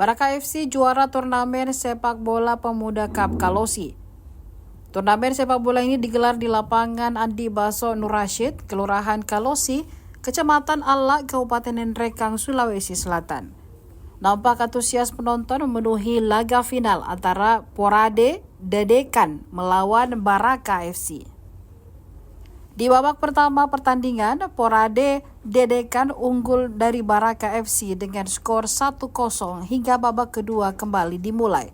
Baraka FC juara turnamen sepak bola pemuda Cup Kalosi. Turnamen sepak bola ini digelar di lapangan Andi Baso Nur Rashid, Kelurahan Kalosi, Kecamatan Alla, Kabupaten Nrekang, Sulawesi Selatan. Nampak antusias penonton memenuhi laga final antara Porade Dedekan melawan Baraka FC. Di babak pertama pertandingan, Porade Dedekan unggul dari Baraka FC dengan skor 1-0 hingga babak kedua kembali dimulai.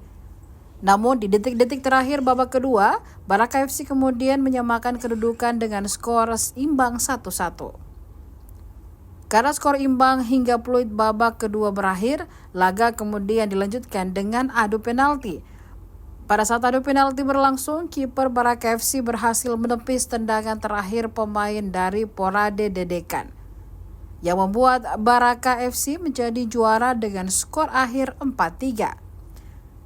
Namun di detik-detik terakhir babak kedua, Baraka FC kemudian menyamakan kedudukan dengan skor imbang 1-1. Karena skor imbang hingga peluit babak kedua berakhir, laga kemudian dilanjutkan dengan adu penalti. Pada saat adu penalti berlangsung, kiper Baraka FC berhasil menepis tendangan terakhir pemain dari Porade Dedekan, yang membuat Baraka FC menjadi juara dengan skor akhir 4-3.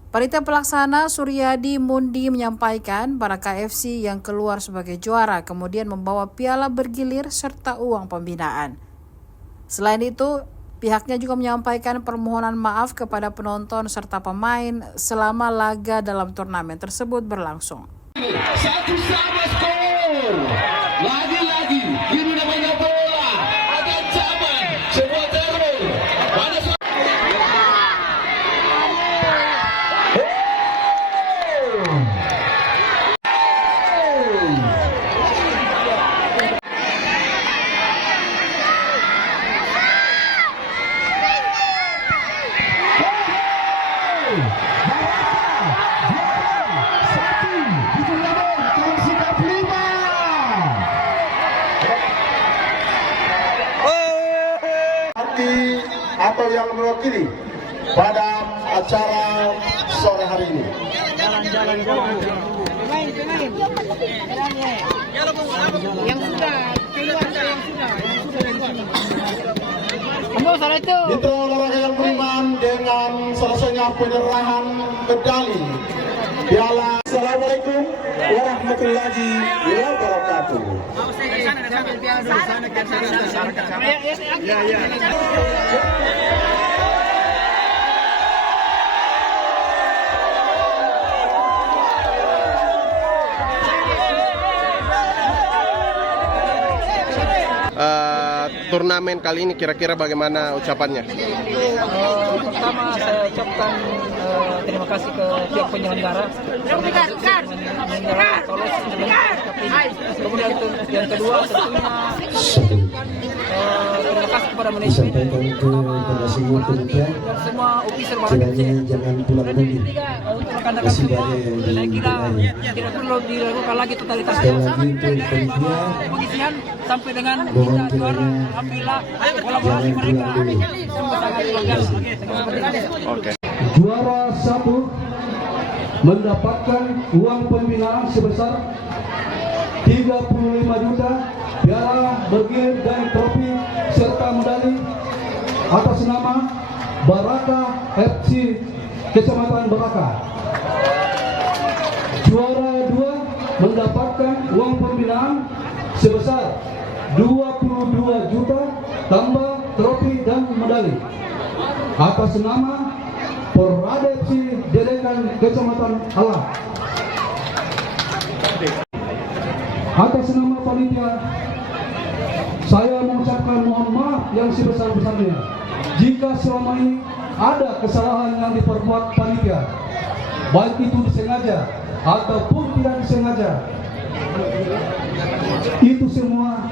Panitia pelaksana Suryadi Mundi menyampaikan Baraka FC yang keluar sebagai juara kemudian membawa piala bergilir serta uang pembinaan. Selain itu, pihaknya juga menyampaikan permohonan maaf kepada penonton serta pemain selama laga dalam turnamen tersebut berlangsung. 1-1 skor. Lagi-lagi ini namanya bola. Ada ancaman, sebuah teror. Atau yang mewakili pada acara sore hari ini. Itu olahraga yang beriman dengan selesainya penyerahan medali piala. Assalamualaikum warahmatullahi wabarakatuh. Turnamen kali ini kira-kira bagaimana ucapannya? Pertama saya ucapkan terima kasih ke pihak penyelenggara menyelenggarakan Kalosi. Kemudian yang kedua tentunya terima kasih kepada manajemen dan semua officer Baraka FC. Dan yang ketiga untuk rekan-rekan semua, saya kira tidak perlu dilakukan lagi totalitasnya pengisian sampai dengan kita juara. Alhamdulillah kolaborasi mereka sungguh sangat luar biasa. Oke. Juara 1 mendapatkan uang pembinaan sebesar 35 juta, piala bergilir dan trofi serta medali atas nama Baraka FC Kecamatan Baraka. Juara 2 mendapatkan uang pembinaan sebesar 22 juta tambah trofi dan medali atas nama Porade FC Dedekan Kecamatan Alla. Atas nama panitia, saya mengucapkan mohon maaf yang sebesar-besarnya jika selama ini ada kesalahan yang diperbuat panitia, baik itu disengaja ataupun tidak disengaja. Itu semua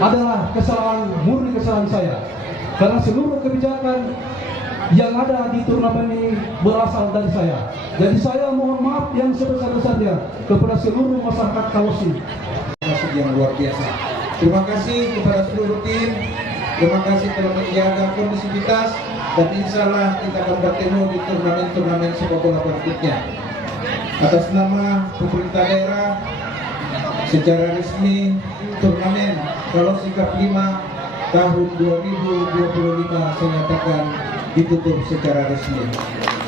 adalah murni kesalahan saya, karena seluruh kebijakan yang ada di turnamen ini berasal dari saya. Jadi saya mohon maaf yang sebesar-besarnya kepada seluruh masyarakat Kalosi. Terima kasih yang luar biasa. Terima kasih kepada seluruh tim. Terima kasih telah menjaga kondisivitas, dan insya Allah kita akan bertemu di turnamen sepak bola berikutnya. Atas nama pemerintah daerah, secara resmi turnamen Kalosi Cup 5 tahun 2025 saya nyatakan ditutup secara resmi.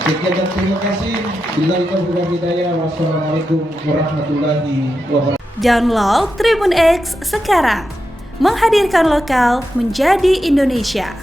Sekian dan terima kasih. Billahi taufiq wal hidayah. Wassalamualaikum warahmatullahi wabarakatuh. Download Tribun X sekarang, menghadirkan lokal menjadi Indonesia.